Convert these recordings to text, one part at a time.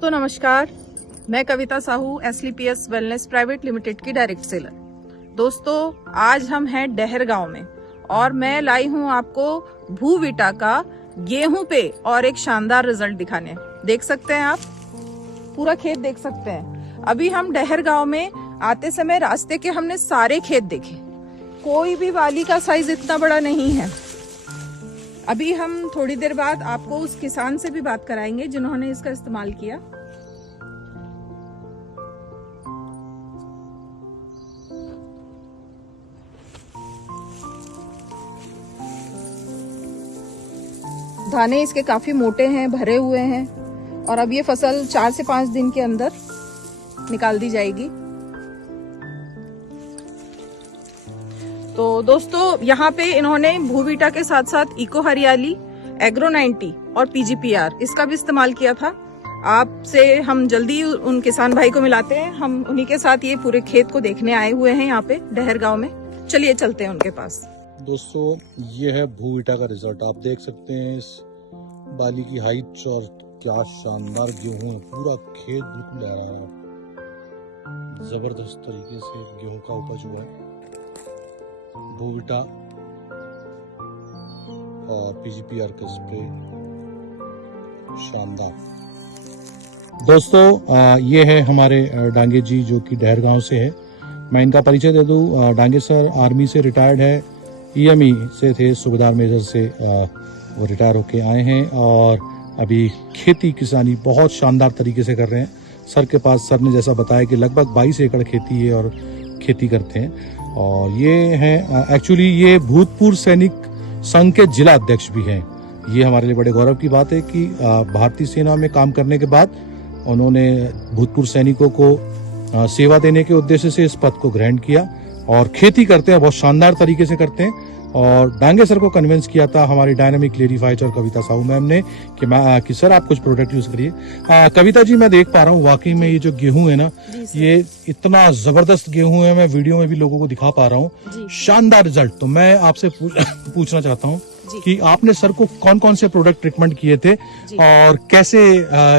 दोस्तों नमस्कार, मैं Kavita Sahu SLPS wellness private limited की डायरेक्ट सेलर। दोस्तों आज हम हैं डहर गांव में और मैं लाई हूं आपको भूविटा का गेहूं पे और एक शानदार रिजल्ट दिखाने। देख सकते हैं आप, पूरा खेत देख सकते हैं। अभी हम डहर गांव में आते समय रास्ते के हमने सारे खेत देखे, कोई भी वाली का साइज इतना बड़ा नहीं है। अभी हम थोड़ी देर बाद आपको उस किसान से भी बात कराएंगे जिन्होंने इसका इस्तेमाल किया। दाने इसके काफी मोटे हैं, भरे हुए हैं और अब ये फसल 4 से 5 दिन के अंदर निकाल दी जाएगी। तो दोस्तों यहाँ पे इन्होंने भूविटा के साथ साथ इको हरियाली, एग्रो 90 और PGPR इसका भी इस्तेमाल किया था। आपसे हम जल्दी उन किसान भाई को मिलाते हैं। हम उन्हीं के साथ ये पूरे खेत को देखने आए हुए हैं यहाँ पे डहर गांव में। चलिए चलते हैं उनके पास। दोस्तों ये है भूविटा का रिजल्ट, आप देख सकते हैं इस बाली की हाइट और क्या शानदार गेहूं है। पूरा खेत बिल्कुल लहरा रहा है, जबरदस्त तरीके से गेहूं का उपज हुआ है। भूविटा और PGPR का स्प्रे शानदार। दोस्तों ये है हमारे डांगे जी जो कि डहर गांव से है। मैं इनका परिचय दे दूं। डांगे सर आर्मी से रिटायर्ड है, EME से थे, सूबेदार मेजर से वो रिटायर होके आए हैं और अभी खेती किसानी बहुत शानदार तरीके से कर रहे हैं। सर के पास सर ने जैसा बताया कि लगभग 22 एकड़ खेती है और खेती करते हैं। और ये हैं एक्चुअली ये भूतपूर्व सैनिक संघ के जिला अध्यक्ष भी हैं। ये हमारे लिए बड़े गौरव की बात है कि भारतीय सेना में काम करने के बाद उन्होंने भूतपूर्व सैनिकों को सेवा देने के उद्देश्य से इस पद को ग्रहण किया और खेती करते हैं, बहुत शानदार तरीके से करते हैं। और डांगे सर को कन्विंस किया था हमारी डायनामिक लेडी फाइटर कविता साहू मैम ने कि सर आप कुछ प्रोडक्ट यूज करिए। कविता जी मैं देख पा रहा हूँ वाकई में ये जो गेहूं है ना, ये इतना जबरदस्त गेहूं है। मैं वीडियो में भी लोगों को दिखा पा रहा हूँ, शानदार रिजल्ट। तो मैं आपसे पूछना चाहता हूँ कि आपने सर को कौन कौन से प्रोडक्ट ट्रीटमेंट किए थे और कैसे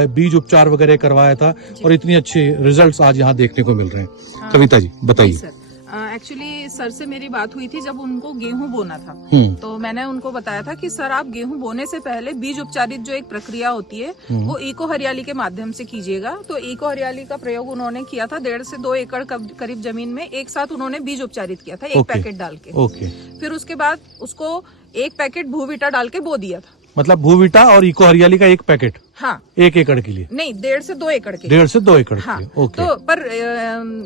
बीज उपचार वगैरह करवाया था और इतनी अच्छे रिजल्ट्स आज यहाँ देखने को मिल रहे हैं। कविता जी बताइए। एक्चुअली सर से मेरी बात हुई थी जब उनको गेहूं बोना था, तो मैंने उनको बताया था कि सर आप गेहूं बोने से पहले बीज उपचारित जो एक प्रक्रिया होती है वो इको हरियाली के माध्यम से कीजिएगा। तो इको हरियाली का प्रयोग उन्होंने किया था 1.5 से 2 एकड़ करीब जमीन में एक साथ उन्होंने बीज उपचारित किया था, एक पैकेट डाल के। फिर उसके बाद उसको एक पैकेट भूविटा डाल के बो दिया था। मतलब भूविटा और इको हरियाली का एक पैकेट? हाँ। 1 एकड़ के लिए? नहीं, 1.5 से 2 एकड़ के। 1.5 से 2 एकड़ हाँ। के लिए। ओके। तो पर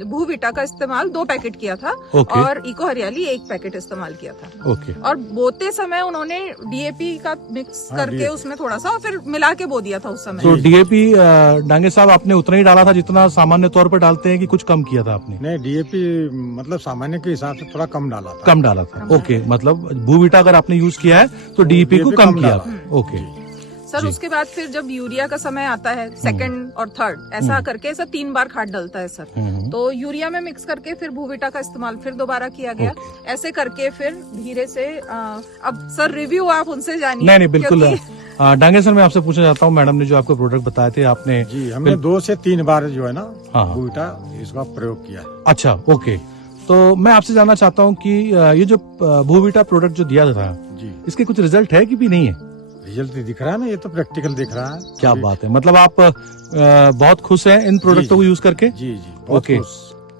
भूविटा का इस्तेमाल 2 पैकेट किया था और इको हरियाली 1 पैकेट इस्तेमाल किया था। ओके। और बोते समय उन्होंने DAP का मिक्स करके उसमें थोड़ा सा फिर मिला के बो दिया था उस समय। तो DAP डांगे साहब आपने उतना ही डाला था जितना सामान्य तौर पर डालते हैं कि कुछ कम किया था आपने? नहीं, DAP मतलब सामान्य के हिसाब से थोड़ा कम डाला था। कम डाला था, ओके। मतलब भूविटा अगर आपने यूज किया है तो DAP को कम किया, ओके सर। उसके बाद फिर जब यूरिया का समय आता है, 2nd और 3rd ऐसा करके सर 3 बार खाद डलता है सर। तो यूरिया में मिक्स करके फिर भूविटा का इस्तेमाल फिर दोबारा किया गया। ऐसे करके फिर धीरे से अब सर रिव्यू आप उनसे जानिए। नहीं बिल्कुल। डांगे सर मैं आपसे पूछना चाहता हूँ, मैडम ने जो आपको प्रोडक्ट बताए थे आपने? जी, हमने 2 से 3 बार जो है ना भूविटा इसका प्रयोग किया है। अच्छा, ओके। तो मैं आपसे जानना चाहता हूँ कि ये जो भूविटा प्रोडक्ट जो दिया था जी, इसके कुछ रिजल्ट है कि भी नहीं है? रिजल्ट दिख रहा है ना, ये तो प्रैक्टिकल दिख रहा है। क्या बात है, मतलब आप बहुत खुश हैं इन प्रोडक्टों को यूज करके? जी जी, बहुत खुश।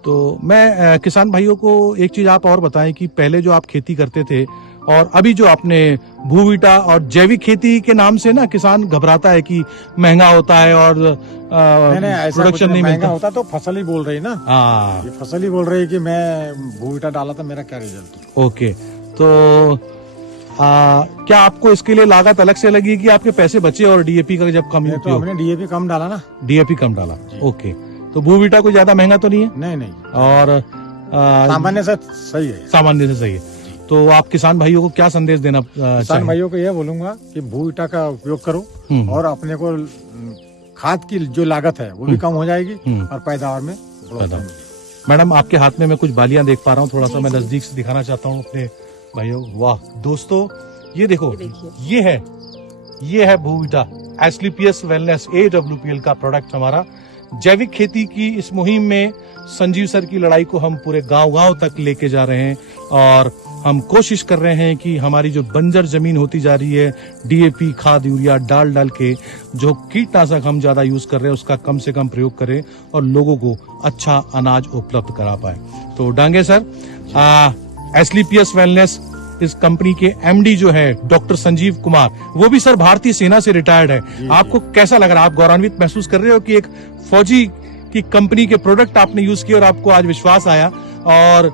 तो मैं किसान भाइयों को एक चीज आप और बताएं कि पहले जो आप खेती करते थे और अभी जो आपने भूविटा और जैविक खेती के नाम से ना किसान घबराता है कि महंगा होता है और प्रोडक्शन नहीं महंगा होता तो फसल ही बोल रही ना। हाँ, ये फसल ही बोल रही कि मैं भूविटा डाला था, मेरा क्या रिजल्ट। ओके। तो क्या आपको इसके लिए लागत अलग से लगी कि आपके पैसे बचे और DAP का जब कम? तो हमने DAP कम डाला ना। DAP कम डाला, ओके। तो भूविटा कोई ज्यादा महंगा तो नहीं है? नहीं। और सामान्य से सही है। सामान्य से सही है। तो आप किसान भाइयों को क्या संदेश देना किसान भाइयों को यह बोलूंगा कि भूविटा का उपयोग करो और अपने को खाद की जो लागत है वो भी कम हो जाएगी और पैदावार में। मैडम आपके हाथ में मैं कुछ बालियां देख पा रहा हूँ, थोड़ा सा मैं नजदीक से दिखाना चाहता हूँ अपने भाइयों। वाह दोस्तों, ये देखो, ये है भूविटा एसलीपीएस वेलनेस AWPL का प्रोडक्ट हमारा। जैविक खेती की इस मुहिम में संजीव सर की लड़ाई को हम पूरे गांव-गांव तक लेके जा रहे हैं और हम कोशिश कर रहे हैं कि हमारी जो बंजर जमीन होती जा रही है, DAP खाद यूरिया डाल के जो कीटनाशक हम ज्यादा यूज कर रहे हैं उसका कम से कम प्रयोग करें और लोगों को अच्छा अनाज उपलब्ध करा पाए। तो डांगे सर, एसलीपीएस वेलनेस इस कंपनी के MD जो है डॉक्टर संजीव कुमार, वो भी सर भारतीय सेना से रिटायर्ड है। आपको कैसा लग रहा है? आप गौरवान्वित महसूस कर रहे हो कि एक फौजी की कंपनी के प्रोडक्ट आपने यूज किए और आपको आज विश्वास आया? और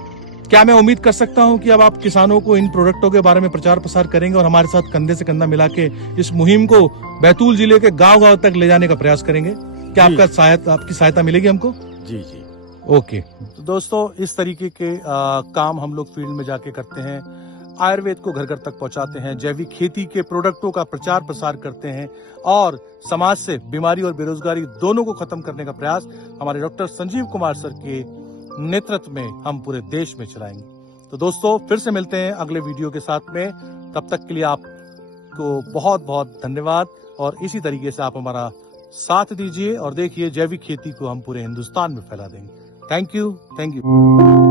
क्या मैं उम्मीद कर सकता हूं कि अब आप किसानों को इन प्रोडक्टों के बारे में प्रचार प्रसार करेंगे और हमारे साथ कंधे से कंधा मिला के इस मुहिम को बैतूल जिले के गांव-गांव तक ले जाने का प्रयास करेंगे? क्या आपकी सहायता मिलेगी हमको? जी जी। ओके। तो दोस्तों, इस तरीके के काम हम लोग फील्ड में जाके करते हैं। आयुर्वेद को घर घर तक पहुंचाते हैं, जैविक खेती के प्रोडक्टों का प्रचार प्रसार करते हैं और समाज से बीमारी और बेरोजगारी दोनों को खत्म करने का प्रयास हमारे डॉक्टर संजीव कुमार सर के नेतृत्व में हम पूरे देश में चलाएंगे। तो दोस्तों, फिर से मिलते हैं अगले वीडियो के साथ में। तब तक के लिए आपको बहुत बहुत धन्यवाद और इसी तरीके से आप हमारा साथ दीजिए और देखिए जैविक खेती को हम पूरे हिंदुस्तान में फैला देंगे। Thank you.